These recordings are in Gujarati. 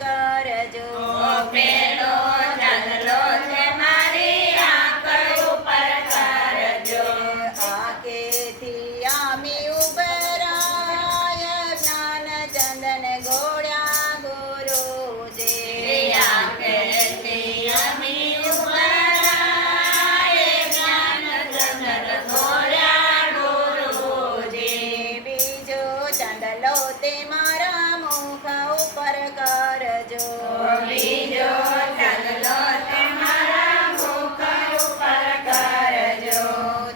કરજો પેલો ચાંદલો છે મારી આંખ ઉપર કરજો આંખેથી આમી ઉભરાય જ્ઞાન ચંદન ગોળ્યા ગુરુજી આંખેથી અમી ઉભરાય જ્ઞાન ચંદન ગોળ્યા ગુરુજી બીજો ચાંદલો તે મારા મુખ ઉપર કરજો બીજો ચાંદલો તે મારા મુખ ઉપર કરજો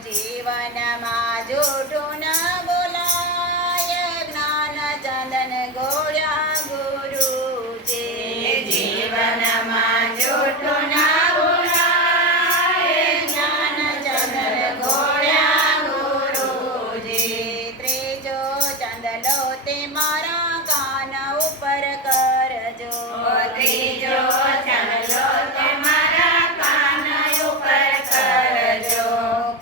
જીવનમાં જૂઠું ન બોલાય જ્ઞાન ચંદન ગોળ્યા ગુરુજી જીવનમાં જૂઠું ના બોલાય જ્ઞાન ચંદન ગોળ્યા ગુરુજી ત્રીજો ચાંદલો તે મારા કાન ઉપર કરજો ત્રીજો ચાંદલો તે મારા કાન ઉપર કરજો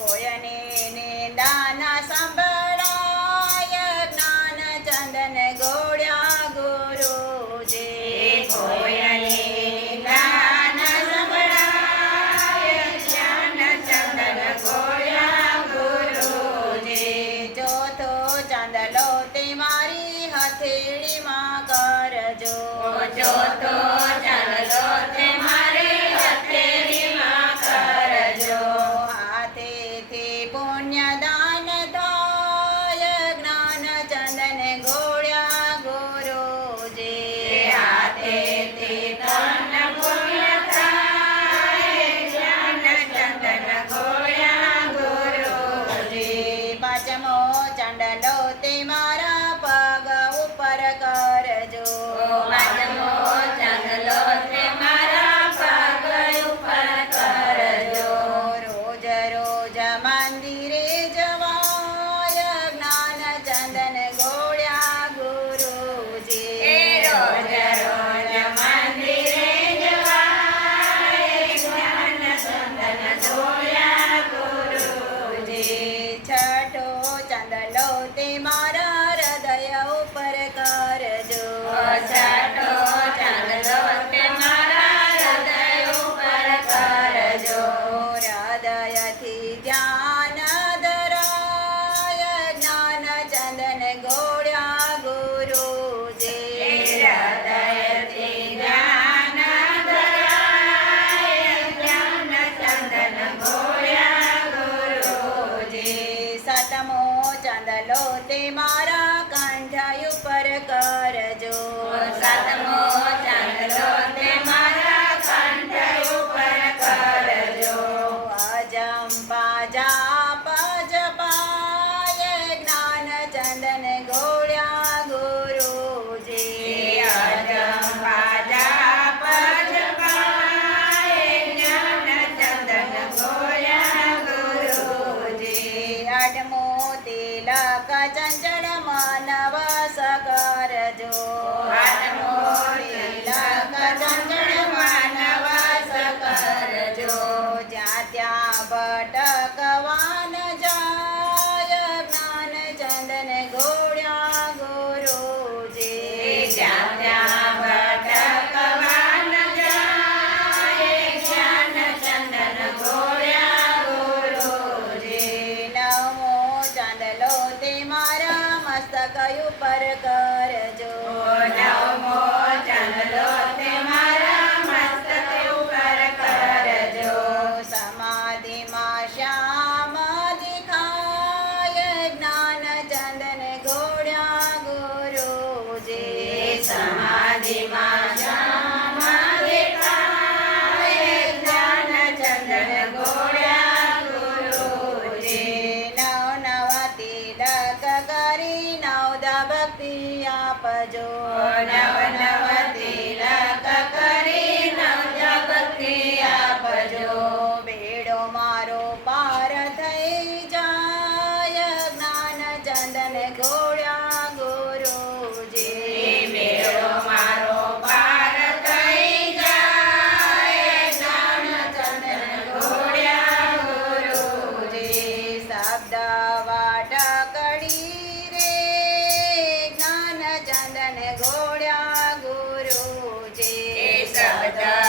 કોયને નિંદા ના સંભળાય જ્ઞાન ચંદન ગોળ્યા ગુરુજી કોયની ગાન સંભળાય જ્ઞાન ચંદન ગોળ્યા ગુરુજી ચોથો ચાંદલો તે મારી હથેળીમાં કરજો ચોથો ચાંદલો તે મારી હથેળીમાં કરજો હાથેથી પુણ્યદાન થાય જ્ઞાન ચંદન ગોળ્યા ગુરુજી હાથેથી તન પુણ્ય થાય જ્ઞાન ચંદન ગોળ્યા ગુરુજી પાંચમો ચાંદલો તે મારા પગ ઉપર કરજો પાંચમો ચાંદલો તે મારા પગ ઉપર કરજો રોજ રોજ મંદિરે જવાય જ્ઞાન ચંદન ગોળ્યા ગુરુજી રોજ રોજ મંદિરે જવાય જ્ઞાન ચંદન ગોળ્યા ગુરુજી છઠો ચાંદલો તે મારા હૃદય ઉપર કરજો છઠો ચાંદલો તે મારા હૃદય ઉપર કરજો હૃદયથી ધ્યાન ધરાય જ્ઞાન ચંદન ગોળ્યા ગુરુજી હૃદયથી જ્ઞાન ધરાય જ્ઞાન ચંદન ગોળ્યા ગુરુજી સાતમો ચાંદલો તે મારા કંઠ ઉપર કરજો સાતમો ચાંદલો તે મારા કંઠ ઉપર કરજો અજંપા જાપ જપાય જ્ઞાન ચંદન ગોળ્યા ગુરુજી અજંપા જાપ જપાય જ્ઞાન ચંદન ગોળ્યા ગુરુજી આઠમો તિલક ચંચળ માનવસ કરજો આઠમો તિલક ચંચળ માનવસ કરજો જ્યાં ત્યાં ભટકવાન જાય જ્ઞાન ચંદન ગોળ્યા ગુરુજી જ્યાં ત્યાં ભટકવાન જાય જ્ઞાન ચંદન ગોળ્યા ગુરુજી નવમો ચાંદલો તે મારા મસ્તક ઉપર કરજો નવમો ચાંદલો તે મારા મસ્તક ઉપર કરજો સમાધિમાં શ્યામ દેખાય જ્ઞાન ચંદન ગોળ્યા ગુરુજી સમાધિમાં શ્યામ દેખાય જ્ઞાન ચંદન ગોળ્યા ગુરુજી નવ નવ તિલક કરી નવદ ભક્તિ આપજો નવ નવ તિલક કરી નવ ભક્તિ આપજો બેડો મારો પાર થઈ જાય જ્ઞાન ચંદન ગોળ્યા ગુરુજી બેડો મારો પાર થઈ જાય જ્ઞાન ચંદન ગોળ્યા ગુરુજી શબ્દ વાટકડી રે જ્ઞાન ચંદન ગોળ્યા ગુરુજી બધા